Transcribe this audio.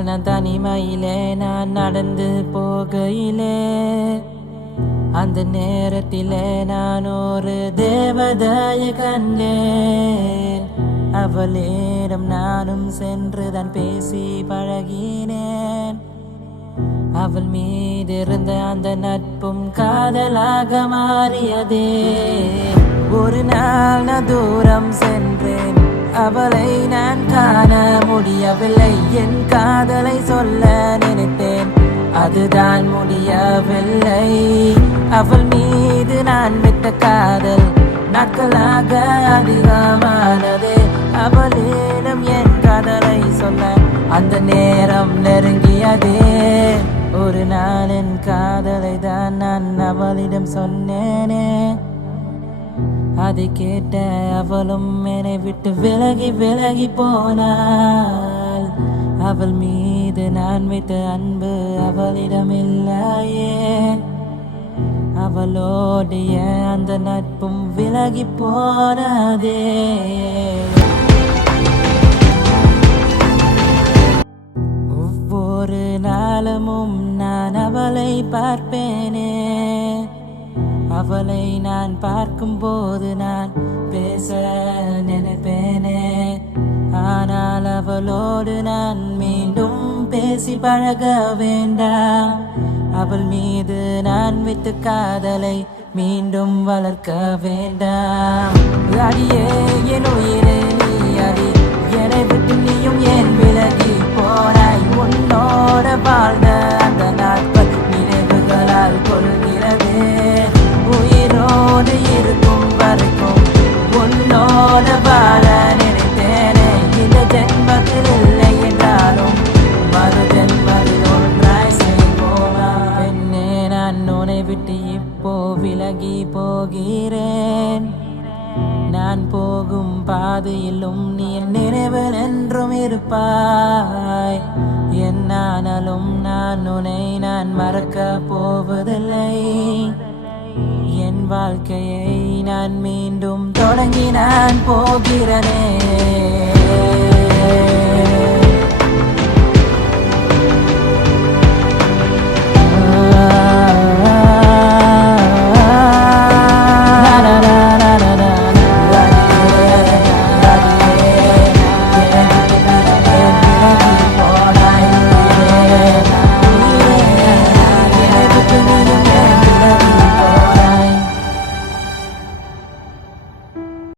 நாள் நான் தனிமையிலே நான் நடந்து போகையிலே அந்த நேரத்திலே நான் ஒரு தேவதையை கண்டேன். அவளிடம் நானும் சென்றுதான் பேசி பழகினேன். அவள் மீது இருந்த அந்த நட்பும் காதலாக மாறியதே. ஒரு நாள் நான் தூரம் சென்றேன், அவளை நான் காண முடியவில்லை. என் காதலை சொல்ல நினைத்தேன், அதுதான் முடியவில்லை. அவள் மீது நான் விட்ட காதல் நாட்களாக அதிகமானதே. அவளிடம் என் காதலை சொல்ல அந்த நேரம் நெருங்கியதே. ஒரு நாள் என் காதலை தான் நான் அவளிடம் சொன்னேனே. அதை கேட்ட அவளும் என்னை விட்டு விலகி விலகி போனாள். அவள் மீது நான் வைத்த அன்பு அவளிடம் இல்லையே. அவளோடைய அந்த நட்பும் விலகி போனதே. ஒவ்வொரு நாளமும் நான் அவளை பார்ப்பேனே. அவளை நான் பார்க்கும் போது நான் பேச நினைப்பேனே. ஆனால் அவளோடு நான் மீண்டும் பேசி பழக வேண்டாம். அவள் மீது நான் வைத்த காதலை மீண்டும் வளர்க்க வேண்டாம். அடியே என் உயிரே நீ அடி, என்னை விட்டு நீயும் ஏன் விலகி போனாய்? உன்னோட வாழ்ந்த அந்த நாட்கள் நினைவுகளால் கொள்கிறதே. உயிரோடு இருக்கும் வரைக்கும் உன்னோட வாழ நினைத்தேனே. இந்த ஜென்மத்தில் இல்லை என்றாலும் மறு ஜென்மத்தில் ஒன்றாய் செய்வோமா? பெண்ணே, நான் உன்னை விட்டு இப்போ விலகி போகிறேன். நான் போகும் பாதையிலும் நீ நினைவில் என்றும் இருப்பாய். என்னானாலும் நான் உன்னை நான் மறக்க போவதில்லை. என் வாழ்க்கையை நான் மீண்டும் தொடங்கி நான் போகிறேனே.